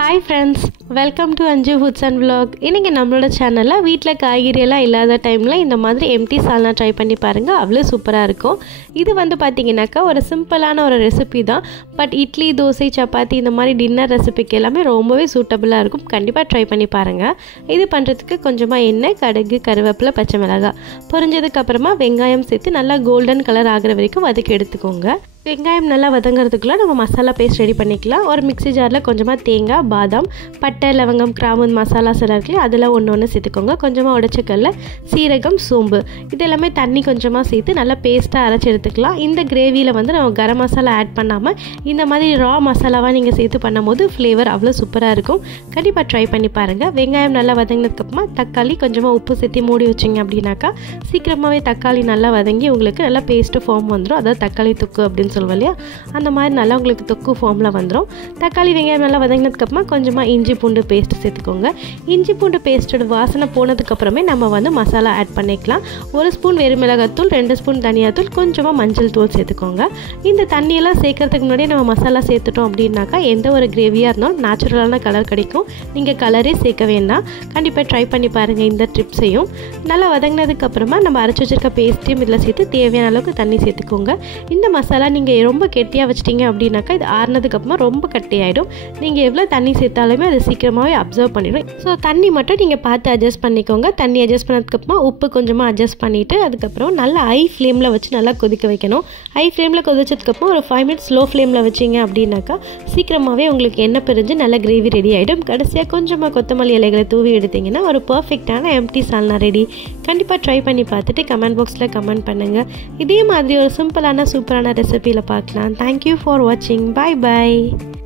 Hi friends, welcome to Anju Foods and Vlog. இன்னைக்கு நம்மளோட சேனல்ல வீட்ல காய்கறி எல்லாம் இல்லாத டைம்ல இந்த மாதிரி எம்டி சால்னா ட்ரை பண்ணி பாருங்க. அவ்வளவு சூப்பரா இருக்கும். இது பாத்தீங்கன்னாக்கா ஒரு சிம்பிளான ஒரு ரெசிபி தான். பட் இட்லி, தோசை, சப்பாத்தி இந்த மாதிரி டின்னர் ரெசிபிக்கு எல்லாமே ரொம்பவே சூட்டபிளா இருக்கும். கண்டிப்பா ட்ரை பண்ணி பாருங்க. இது பண்றதுக்கு கொஞ்சமா எண்ணெய், கடுகு, கருவேப்பிலை, பச்சை மிளகாய் பொரிஞ்சதுக்கு அப்புறமா வெங்காயம் சேர்த்து நல்லா கோல்டன் கலர் ஆகுற வரைக்கும் வதக்கி எடுத்துக்கோங்க. வெங்காயம் நல்லா வதங்கிறதுக்குள்ள நம்ம மசாலா பேஸ்ட் ரெடி பண்ணிக்கலாம். ஒரு மிக்ஸி ஜாரில் கொஞ்சமாக தேங்காய், பாதாம், பட்டை, லவங்கம், கிராம்பு மசாலாஸ் எல்லாம் இருக்குல்ல அதில் ஒன்று சேர்த்துக்கோங்க. கொஞ்சமாக உடைச்சக்கல்ல, சீரகம், சோம்பு இது எல்லாமே தண்ணி கொஞ்சமாக சேர்த்து நல்லா பேஸ்ட்டாக அரைச்சி எடுத்துக்கலாம். இந்த கிரேவியில் நம்ம கரம் மசாலா ஆட் பண்ணாமல் இந்த மாதிரி ரா மசாலாவாக நீங்கள் சேர்த்து பண்ணும்போது ஃப்ளேவர் அவ்வளோ சூப்பராக இருக்கும். கண்டிப்பாக ட்ரை பண்ணி பாருங்கள். வெங்காயம் நல்லா வதங்கினதுக்கப்புறமா தக்காளி கொஞ்சமாக உப்பு சேர்த்து மூடி வச்சிங்க அப்படின்னாக்கா சீக்கிரமாகவே தக்காளி நல்லா வதங்கி உங்களுக்கு நல்லா பேஸ்ட்டு ஃபார்ம் வந்துடும். அதாவது தக்காளி தொக்கு அப்படின்னு சொல்லுவோம் இல்லையா, அந்த மாதிரி நல்லா உங்களுக்கு தொக்கு ஃபார்மில் வந்துடும். தக்காளி வெங்காயம் நல்லா வதங்கினதுக்கப்புறமா கொஞ்சமாக இஞ்சி பூண்டு பேஸ்ட் சேர்த்துக்கோங்க. இஞ்சி பூண்டு பேஸ்ட்டோட வாசனை போனதுக்கப்புறமே நம்ம மசாலா ஆட் பண்ணிக்கலாம். 1 ஸ்பூன் வெறும் மிளகாத்தூள், 2 ஸ்பூன் தனியாத்தூள், கொஞ்சமாக மஞ்சள் தூள் சேர்த்துக்கோங்க. இந்த தண்ணியெல்லாம் சேர்க்கறதுக்கு முன்னாடியே நம்ம மசாலா சேர்த்துட்டோம் அப்படின்னாக்கா எந்த ஒரு கிரேவியாக இருந்தாலும் நேச்சுரலான கலர் கிடைக்கும். நீங்கள் கலரே சேர்க்க வேண்டாம். கண்டிப்பாக ட்ரை பண்ணி பாருங்கள் இந்த ட்ரிப்ஸையும். நல்லா வதங்கினதுக்கப்புறமா நம்ம அரைச்சி வச்சிருக்க பேஸ்ட்டையும் இதில் சேர்த்து தேவையான அளவுக்கு தண்ணி சேர்த்துக்கோங்க. இந்த மசாலா நீங்கள் ரொம்ப கெட்டியாக வச்சிட்டிங்க அப்படின்னாக்கா இது ஆறுனதுக்கப்புறமா ரொம்ப கட்டியாயிடும். நீங்கள் எவ்வளோ தண்ணி சேர்த்தாலுமே அதை சீக்கிரமாகவே அப்சர்வ் பண்ணிடும். ஸோ தண்ணி மட்டும் நீங்கள் பார்த்து அட்ஜஸ்ட் பண்ணிக்கோங்க. தண்ணி அட்ஜஸ்ட் பண்ணதுக்கப்புறமா உப்பு கொஞ்சமாக அட்ஜஸ்ட் பண்ணிவிட்டு அதுக்கப்புறம் நல்லா ஹை ஃப்ளேமில் வச்சு நல்லா கொதிக்க வைக்கணும். ஹை ஃப்ளேமில் கொதிச்சதுக்கப்புறம் ஒரு 5 மினிட்ஸ் லோ ஃப்ளேமில் வச்சிங்க அப்படின்னாக்கா சீக்கிரமாகவே உங்களுக்கு எண்ணெய் பிரிஞ்சு நல்லா கிரேவி ரெடி ஆகிடும். கடைசியாக கொஞ்சமாக கொத்தமல்லி இலைகளை தூவி எடுத்திங்கன்னா ஒரு பர்ஃபெக்டான எம்டி சால்னா ரெடி. கண்டிப்பாக ட்ரை பண்ணி பார்த்துட்டு கமெண்ட் பாக்ஸில் கமெண்ட் பண்ணுங்கள். இதே மாதிரி ஒரு சிம்பிளான சூப்பரான ரெசிபியில் பார்க்கலாம். Thank you for watching. Bye bye.